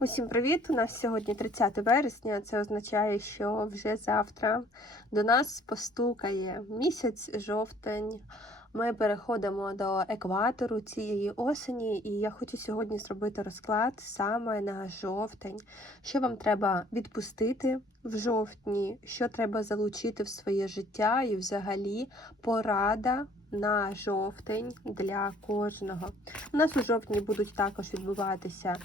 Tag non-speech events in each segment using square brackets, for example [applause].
Усім привіт! У нас сьогодні 30 вересня. Це означає, що вже завтра до нас постукає місяць жовтень. Ми переходимо до екватору цієї осені, і я хочу сьогодні зробити розклад саме на жовтень. Що вам треба відпустити в жовтні, що треба залучити в своє життя, і взагалі порада на жовтень для кожного. У нас у жовтні будуть також відбуватися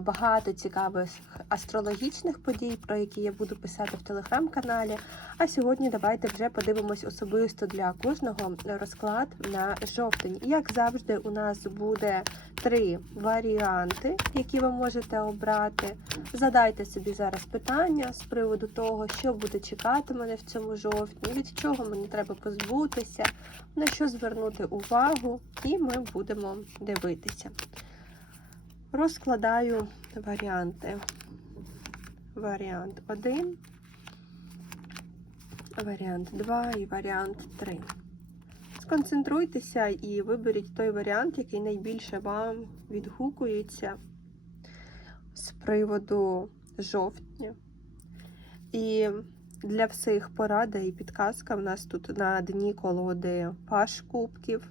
багато цікавих астрологічних подій, про які я буду писати в телеграм-каналі. А сьогодні давайте вже подивимось особисто для кожного розклад на жовтень. Як завжди, у нас буде три варіанти, які ви можете обрати. Задайте собі зараз питання з приводу того, що буде чекати мене в цьому жовтні, від чого мені треба позбутися, на що звернути увагу, і ми будемо дивитися. Розкладаю варіанти. Варіант 1, варіант 2 і варіант 3. Сконцентруйтеся і виберіть той варіант, який найбільше вам відгукується з приводу жовтня. І для всіх порада і підказка в нас тут на дні колоди Паш Кубків.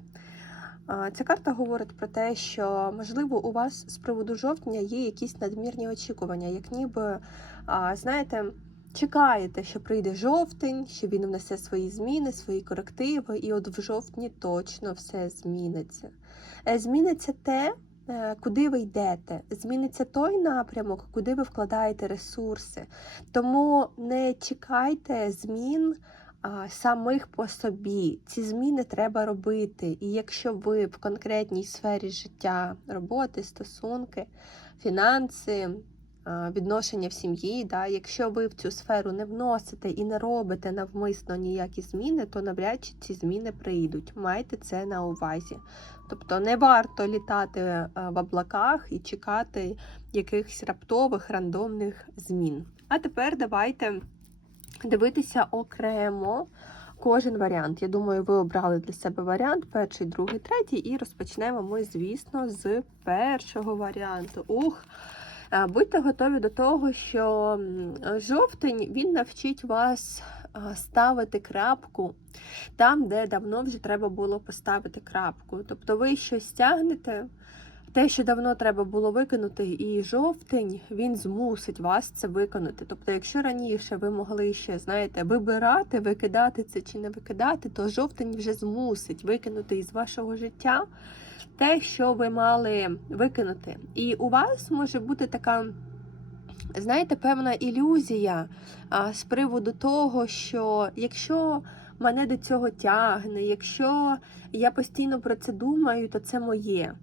Ця карта говорить про те, що можливо у вас з приводу жовтня є якісь надмірні очікування, як ніби, знаєте, чекаєте, що прийде жовтень, що він внесе свої зміни, свої корективи, і от в жовтні точно все зміниться. Е, Зміниться те, е, куди ви йдете, зміниться той напрямок, куди ви вкладаєте ресурси. Тому не чекайте змін самих по собі. Ці зміни треба робити. І якщо ви в конкретній сфері життя, роботи, стосунки, фінанси, відношення в сім'ї, да, якщо ви в цю сферу не вносите і не робите навмисно ніякі зміни, то навряд чи ці зміни прийдуть. Майте це на увазі. Тобто не варто літати е, в облаках і чекати якихось раптових рандомних змін. А тепер давайте дивитися окремо кожен варіант. Я думаю, ви обрали для себе варіант, перший, другий, третій, і розпочнемо ми, звісно, з першого варіанту. Ух! Е, Будьте готові до того, що жовтень він навчить вас ставити крапку там, де давно вже треба було поставити крапку. Тобто ви щось тягнете, те, що давно треба було виконати, і жовтень він змусить вас це виконати. Тобто, якщо раніше ви могли ще, знаєте, вибирати, викидати це чи не викидати, то жовтень вже змусить викинути із вашого життя те, що ви мали викинути. І у вас може бути така. Знаєте, певна ілюзія а, з приводу того, що якщо мене до цього тягне, якщо я постійно про це думаю, то це моє.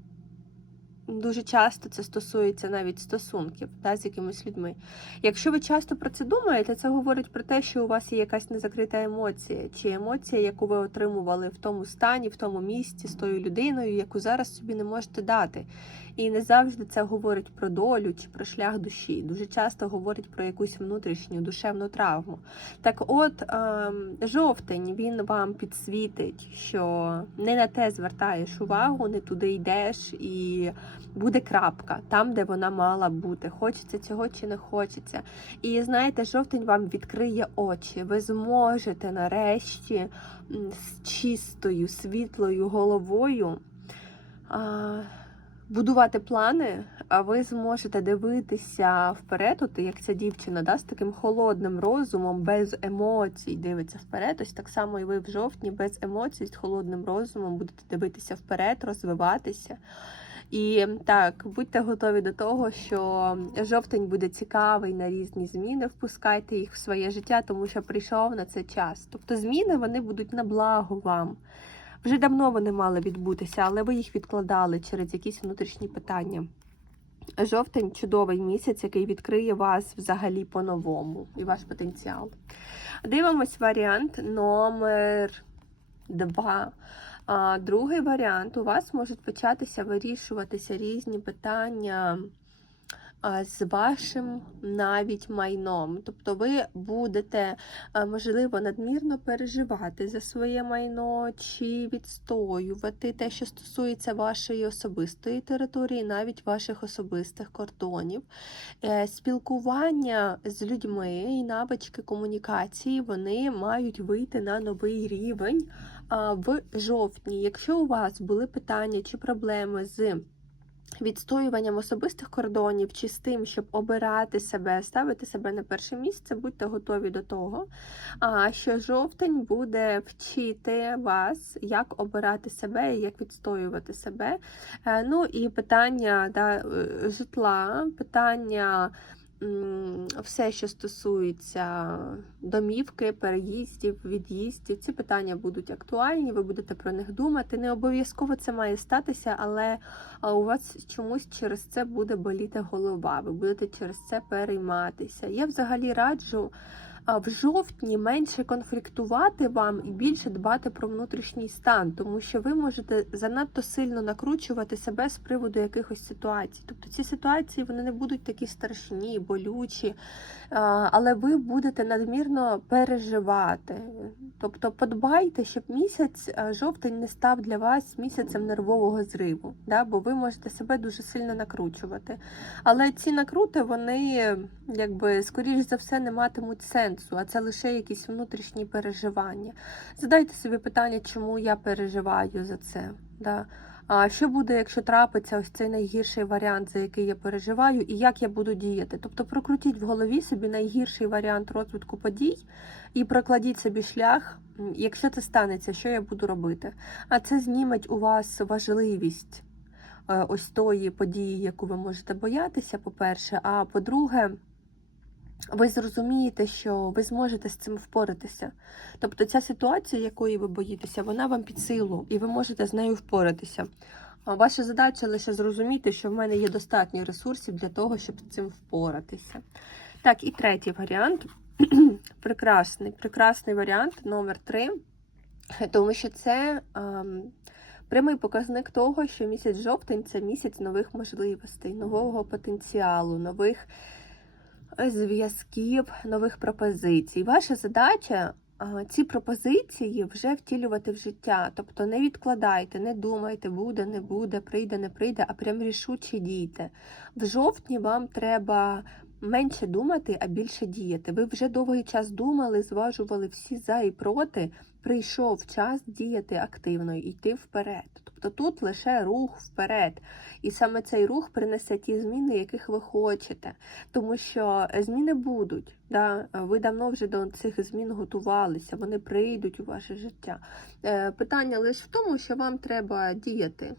Дуже часто це стосується навіть стосунків да, з якимись людьми. Якщо ви часто про це думаєте, це говорить про те, що у вас є якась незакрита емоція, чи емоція, яку ви отримували в тому стані, в тому місці з тою людиною, яку зараз собі не можете дати. І не завжди це говорить про долю чи про шлях душі. Дуже часто говорить про якусь внутрішню душевну травму. Так, от ем, жовтень він вам підсвітить, що не на те звертаєш увагу, не туди йдеш і буде крапка там, де вона мала бути. Хочеться цього чи не хочеться. І знаєте, жовтень вам відкриє очі. Ви зможете нарешті з чистою, світлою головою. А, Будувати плани, а ви зможете дивитися вперед, от як ця дівчина, да, з таким холодним розумом, без емоцій дивиться вперед. Ось так само і ви в жовтні без емоцій, з холодним розумом будете дивитися вперед, розвиватися. І так, будьте готові до того, що жовтень буде цікавий на різні зміни. Впускайте їх в своє життя, тому що прийшов на це час. Тобто зміни вони будуть на благо вам. Вже давно вони мали відбутися, але ви їх відкладали через якісь внутрішні питання. Жовтень чудовий місяць, який відкриє вас взагалі по-новому і ваш потенціал. Дивимось варіант номер 2. А, Другий варіант у вас можуть початися вирішуватися різні питання з вашим навіть майном. Тобто ви будете, можливо, надмірно переживати за своє майно чи відстоювати те, що стосується вашої особистої території, навіть ваших особистих кордонів. Е, Спілкування з людьми і навички комунікації вони мають вийти на новий рівень в жовтні. Якщо у вас були питання чи проблеми з відстоюванням особистих кордонів, чи з тим, щоб обирати себе, ставити себе на перше місце, будьте готові до того. Що жовтень буде вчити вас, як обирати себе і як відстоювати себе. Е, Ну і питання да, е, житла, питання. Все, що стосується домівки, переїздів, від'їздів, ці питання будуть актуальні, ви будете про них думати. Не обов'язково це має статися, але у вас чомусь через це буде боліти голова, ви будете через це перейматися. Я взагалі раджу в жовтні менше конфліктувати вам і більше дбати про внутрішній стан, тому що ви можете занадто сильно накручувати себе з приводу якихось ситуацій. Тобто ці ситуації вони не будуть такі страшні, болючі, але ви будете надмірно переживати. Тобто подбайте, щоб місяць жовтень не став для вас місяцем нервового зриву, да? бо ви можете себе дуже сильно накручувати. Але ці накрути, вони, якби, скоріш за все, не матимуть сенсу, а це лише якісь внутрішні переживання. Задайте собі питання, чому я переживаю за це. Да? А що буде, якщо трапиться ось цей найгірший варіант, за який я переживаю, і як я буду діяти? Тобто прокрутіть в голові собі найгірший варіант розвитку подій і прокладіть собі шлях, якщо це станеться, що я буду робити. А це зніметь у вас важливість е, ось тої події, яку ви можете боятися, по-перше. А по-друге, ви зрозумієте, що ви зможете з цим впоратися. Тобто ця ситуація, якої ви боїтеся, вона вам під силу, і ви можете з нею впоратися. Ваша задача лише зрозуміти, що в мене є достатньо ресурсів для того, щоб з цим впоратися. Так, і третій варіант. [clears throat] прекрасний, прекрасний варіант номер три, тому що це ем, прямий показник того, що місяць жовтень це місяць нових можливостей, нового потенціалу, нових зв'язків, нових пропозицій. Ваша задача ці пропозиції вже втілювати в життя. Тобто не відкладайте, не думайте, буде, не буде, прийде, не прийде, а прям рішуче дійте. В жовтні вам треба менше думати, а більше діяти. Ви вже довгий час думали, зважували всі за і проти. Прийшов час діяти активно і йти вперед. Тобто тут лише рух вперед. І саме цей рух принесе ті зміни, яких ви хочете. Тому що зміни будуть. Да? Ви давно вже до цих змін готувалися, вони прийдуть у ваше життя. Е, Питання лише в тому, що вам треба діяти.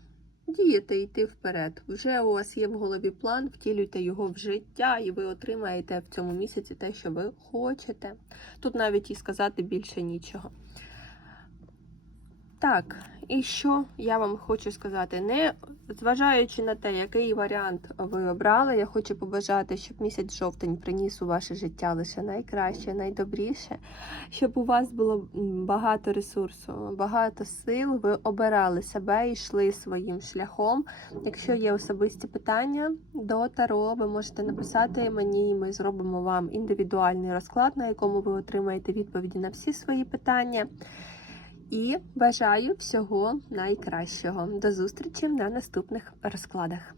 Діяти, йти вперед. Вже у вас є в голові план, втілюйте його в життя, і ви отримаєте в цьому місяці те, що ви хочете. Тут навіть і сказати більше нічого. Так, і що я вам хочу сказати? Не зважаючи на те, який варіант ви обрали, я хочу побажати, щоб місяць жовтень приніс у ваше життя лише найкраще, найдобріше, щоб у вас було багато ресурсу, багато сил. Ви обирали себе і йшли своїм шляхом. Якщо є особисті питання до Таро, ви можете написати мені, і ми зробимо вам індивідуальний розклад, на якому ви отримаєте відповіді на всі свої питання. І бажаю всього найкращого. До зустрічі на наступних розкладах.